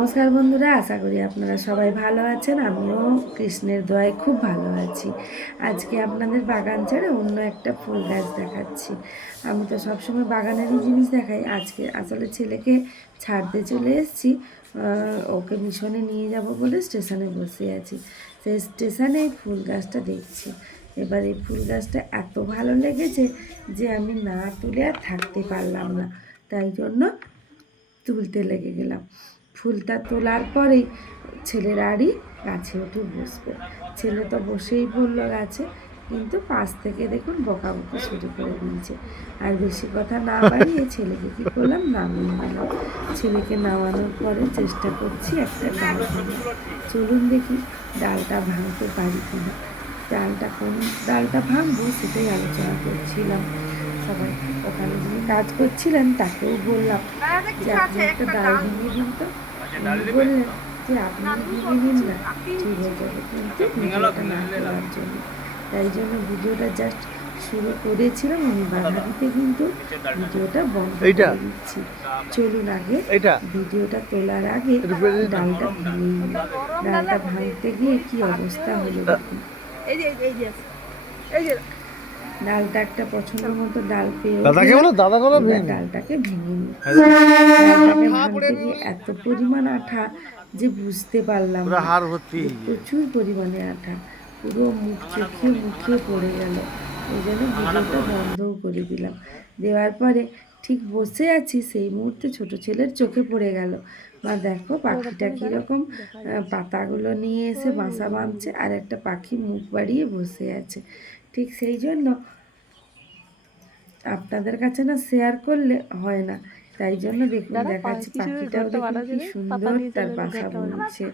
নমস্কার বন্ধুরা, আশা করি আপনারা সবাই ভালো আছেন। আমিও কৃষ্ণের দোয়ায় খুব ভালো আছি। আজকে আপনাদের বাগান ছেড়ে অন্য একটা ফুল গাছ দেখাচ্ছি। আমি তো সবসময় বাগানেরই জিনিস দেখাই। আজকে আসলে ছেলেকে ছাড়তে চলে এসেছি। ওকে মিশনে নিয়ে যাব বলে স্টেশনে বসে আছি। সেই স্টেশনে এই ফুল গাছটা দেখছি। এবার এই ফুল গাছটা এত ভালো লেগেছে যে আমি না তুলে আর থাকতে পারলাম না। তাই জন্য তুলতে লেগে গেলাম। ফুলটা তোলার পরেই ছেলের আড়ি গাছে উঠে বসবে। ছেলে তো বসেই পড়ল গাছে কিন্তু পাশ থেকে দেখুন বকাবকি শুরু করে দিয়েছে। আর বেশি কথা না বাড়িয়ে ছেলেকে কী করলাম? নামিয়ে দিলাম ছেলেকে নামানোর পরে চেষ্টা করছি একটা ডাল ভাঙা চলুন দেখি ডালটা ভাঙতে পারি কিনা। ডালটা কোন ডালটা ভাঙবো সেটাই আলোচনা করছিলাম। সবাই ওখানে যিনি কাজ করছিলেন তাকেও বললাম যে আপনি একটা ডাল ভেঙে দিন তো। উনি যে আপনি ভেঙে নিন না ঠিক হয়ে যাবে কিন্তু ভিডিওটা না করার জন্য তাই জন্য ভিডিওটা জাস্ট শুরু করেছিলাম আমি বাধা দিতে কিন্তু ভিডিওটা বন্ধ করে দিচ্ছি চলুন আগে? ভিডিওটা তোলার আগে ডালটা নিই। ডালটা ভাঙতে গিয়ে কি অবস্থা হলো দেখুন। এই যে এই যে এই যে ডালটা একটা পছন্দ মতো ডাল পেয়ে। ডালটাকে ভেঙে নিই। ভাঙতে গিয়ে এত পরিমাণ আঠা যে বুঝতে পারলাম না। প্রচুর পরিমাণে আঠা। পুরো মুখ চোখে মুখে পড়ে গেল। ওই জন্য ভিডিওটা বন্ধও করে দিলাম। দেওয়ার পরে ঠিক বসে আছি সেই মুহূর্তে ছোট ছেলের চোখে পড়ে গেল। বা দেখো পাখিটা কীরকম পাতাগুলো নিয়ে এসে বাসা বাঁধছে আর একটা পাখি মুখ বাড়িয়ে বসে আছে। ঠিক সেই জন্য আপনাদের কাছে না শেয়ার করলে হয় না। তাই জন্য দেখুন দেখাচ্ছি পাখিটাও দেখুন কি সুন্দর তার বাসা বুনছে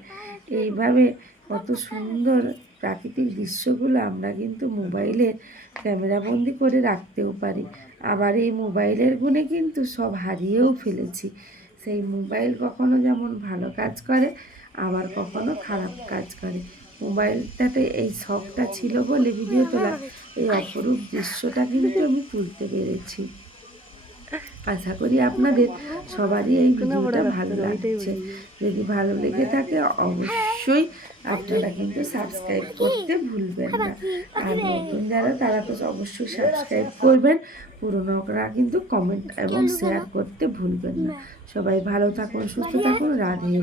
এইভাবে কত সুন্দর প্রাকৃতিক দৃশ্যগুলো আমরা কিন্তু মোবাইলে ক্যামেরাবন্দি করে রাখতেও পারি। আবার এই মোবাইলের গুণে কিন্তু সব হারিয়েও ফেলেছি। সেই মোবাইল কখনো যেমন ভালো কাজ করে আবার কখনো খারাপ কাজ করে। মোবাইলটাতে এই শখটা ছিল বলে ভিডিও তোলা এই অপরূপ দৃশ্যটা কিন্তু আমি তুলতে পেরেছি। আশা করি আপনাদের সবারই এই ভিডিওটা ভালো লাগছে। যদি ভালো লেগে থাকে অবশ্যই আপনারা কিন্তু সাবস্ক্রাইব করতে ভুলবেন না। আর নতুন যারা তারা তো অবশ্যই সাবস্ক্রাইব করবেন। পুরনোরা কিন্তু কমেন্ট এবং শেয়ার করতে ভুলবেন না। সবাই ভালো থাকুন সুস্থ থাকুন রাধে রাধে।